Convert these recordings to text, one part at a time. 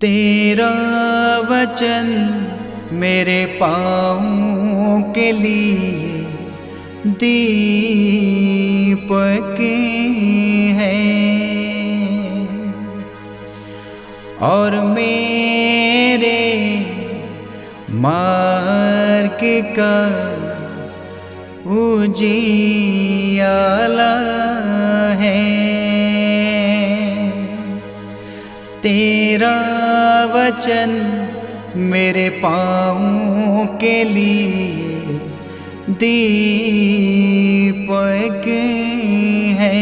तेरा वचन मेरे पाँवों के लिए दीपक है और मेरे मार्ग का उजियाला है। तेरा वचन मेरे पाँवों के लिए दीपक है।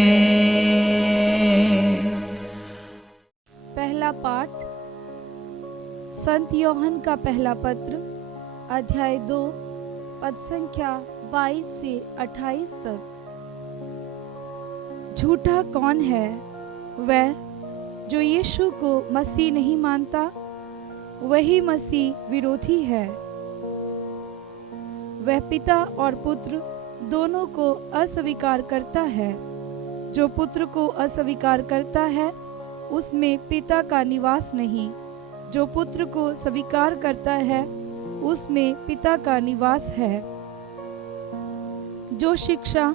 पहला पाठ संत योहन का पहला पत्र अध्याय 2 पद संख्या 22 से 28 तक। झूठा कौन है? वह जो यीशु को मसीह नहीं मानता, वही मसीह विरोधी है। वह पिता और पुत्र दोनों को अस्वीकार करता है। जो पुत्र को अस्वीकार करता है, उसमें पिता का निवास नहीं। जो पुत्र को स्वीकार करता है, उसमें पिता का निवास है। जो शिक्षा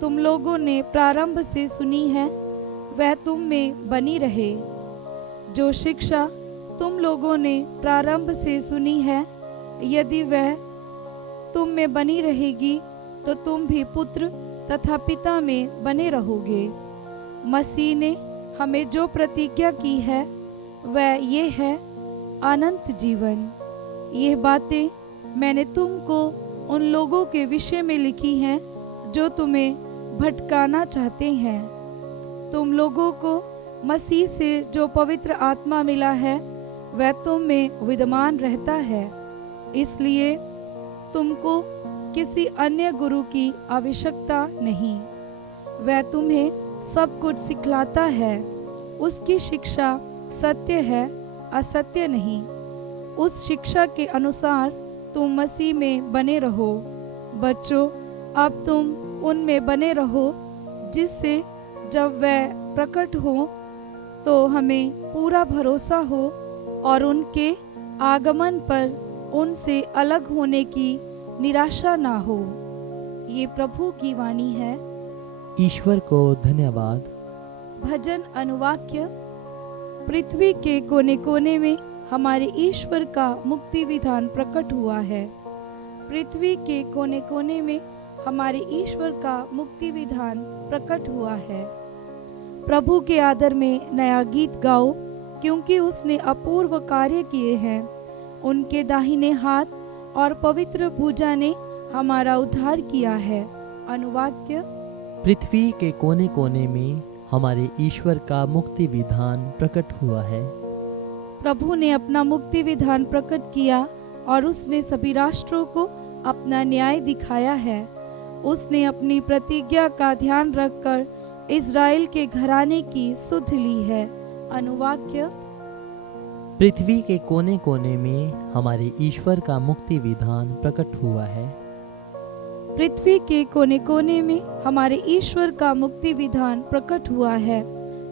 तुम लोगों ने प्रारंभ से सुनी है, वह तुम में बनी रहे। जो शिक्षा तुम लोगों ने प्रारंभ से सुनी है, यदि वह तुम में बनी रहेगी, तो तुम भी पुत्र तथा पिता में बने रहोगे। मसीह ने हमें जो प्रतिज्ञा की है, वह ये है, अनंत जीवन। ये बातें मैंने तुमको उन लोगों के विषय में लिखी हैं जो तुम्हें भटकाना चाहते हैं। तुम लोगों को मसीह से जो पवित्र आत्मा मिला है, वह तुम में विद्यमान रहता है। इसलिए तुमको किसी अन्य गुरु की आवश्यकता नहीं। वह तुम्हें सब कुछ सिखलाता है। उसकी शिक्षा सत्य है, असत्य नहीं। उस शिक्षा के अनुसार तुम मसीह में बने रहो। बच्चों, अब तुम उनमें बने रहो, जिससे जब वह प्रकट हो तो हमें पूरा भरोसा हो और उनके आगमन पर उनसे अलग होने की निराशा ना हो। ये प्रभु की वाणी है। ईश्वर को धन्यवाद। भजन अनुवाक्य। पृथ्वी के कोने कोने में हमारे ईश्वर का मुक्ति विधान प्रकट हुआ है। पृथ्वी के कोने कोने में हमारे ईश्वर का मुक्ति विधान प्रकट हुआ है। प्रभु के आदर में नया गीत गाओ, क्योंकि उसने अपूर्व कार्य किए हैं। उनके दाहिने हाथ और पवित्र भुजा ने हमारा उद्धार किया है। अनुवाक्य। पृथ्वी के कोने कोने में हमारे ईश्वर का मुक्ति विधान प्रकट हुआ है। प्रभु ने अपना मुक्ति विधान प्रकट किया और उसने सभी राष्ट्रों को अपना न्याय दिखाया है। उसने अपनी प्रतिज्ञा का ध्यान रखकर इज़राइल के घराने की सुध ली है। अनुवाक्य। पृथ्वी के कोने कोने में हमारे ईश्वर का मुक्ति विधान प्रकट हुआ है। पृथ्वी के कोने कोने में हमारे ईश्वर का मुक्ति विधान प्रकट हुआ है।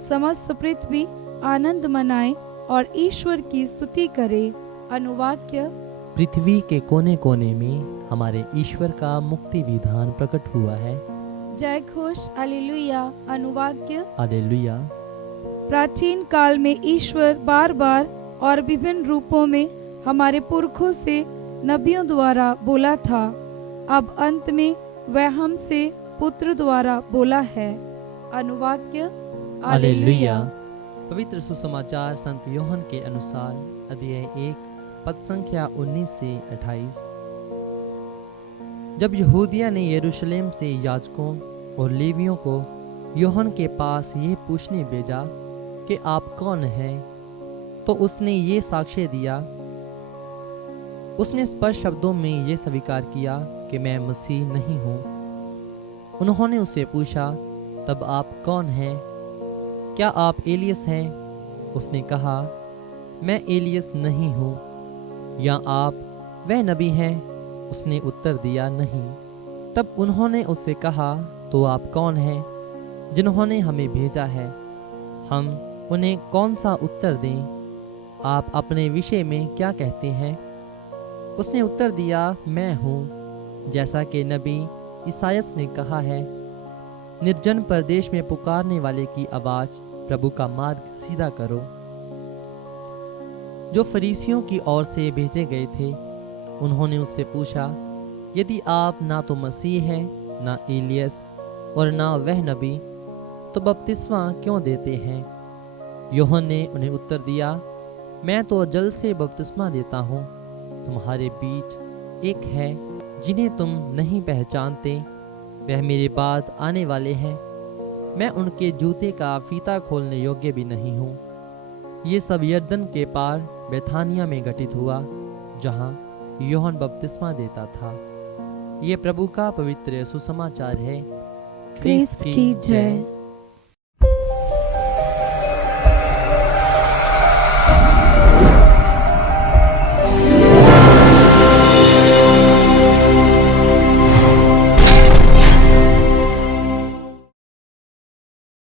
समस्त पृथ्वी आनंद मनाए और ईश्वर की स्तुति करे। अनुवाक्य। पृथ्वी के कोने कोने में हमारे ईश्वर का मुक्ति विधान प्रकट हुआ है। जय घोष हालेलुया। अनुवाक्य। हालेलुया। प्राचीन काल में ईश्वर बार बार और विभिन्न रूपों में हमारे पुरखों से नबियों द्वारा बोला था। अब अंत में वह हमसे पुत्र द्वारा बोला है। अनुवाक्य। हालेलुया। पवित्र सुसमाचार संत योहन के अनुसार अध्याय 1 पद संख्या 19 से 28। जब यहूदिया ने यरूशलेम से याजकों और लेवियों को योहन के पास ये पूछने भेजा कि आप कौन हैं, तो उसने ये साक्ष्य दिया। उसने स्पष्ट शब्दों में ये स्वीकार किया कि मैं मसीह नहीं हूँ। उन्होंने उससे पूछा, तब आप कौन हैं? क्या आप एलियस हैं? उसने कहा, मैं एलियस नहीं हूँ। या आप वह नबी हैं? उसने उत्तर दिया, नहीं। तब उन्होंने उससे कहा, तो आप कौन हैं जिन्होंने हमें भेजा है? हम उन्हें कौन सा उत्तर दें? आप अपने विषय में क्या कहते हैं? उसने उत्तर दिया, मैं हूँ, जैसा कि नबी ईसायास ने कहा है, निर्जन प्रदेश में पुकारने वाले की आवाज, प्रभु का मार्ग सीधा करो। जो फरीसियों की ओर से भेजे गए थे, उन्होंने उससे पूछा, यदि आप ना तो मसीह हैं, ना एलियस और ना वह नबी, तो बपतिस्मा क्यों देते हैं? यूहन्ना ने उन्हें उत्तर दिया, मैं तो जल से बपतिस्मा देता हूँ, तुम्हारे बीच एक है जिन्हें तुम नहीं पहचानते, वह मेरे बाद आने वाले हैं, मैं उनके जूते का फीता खोलने योग्य भी नहीं हूँ। ये सब यरदन के पार बेथानिया में घटित हुआ, जहाँ यूहन्ना बपतिस्मा देता था। ये प्रभु का पवित्र सुसमाचार है। क्रिस्त की जय।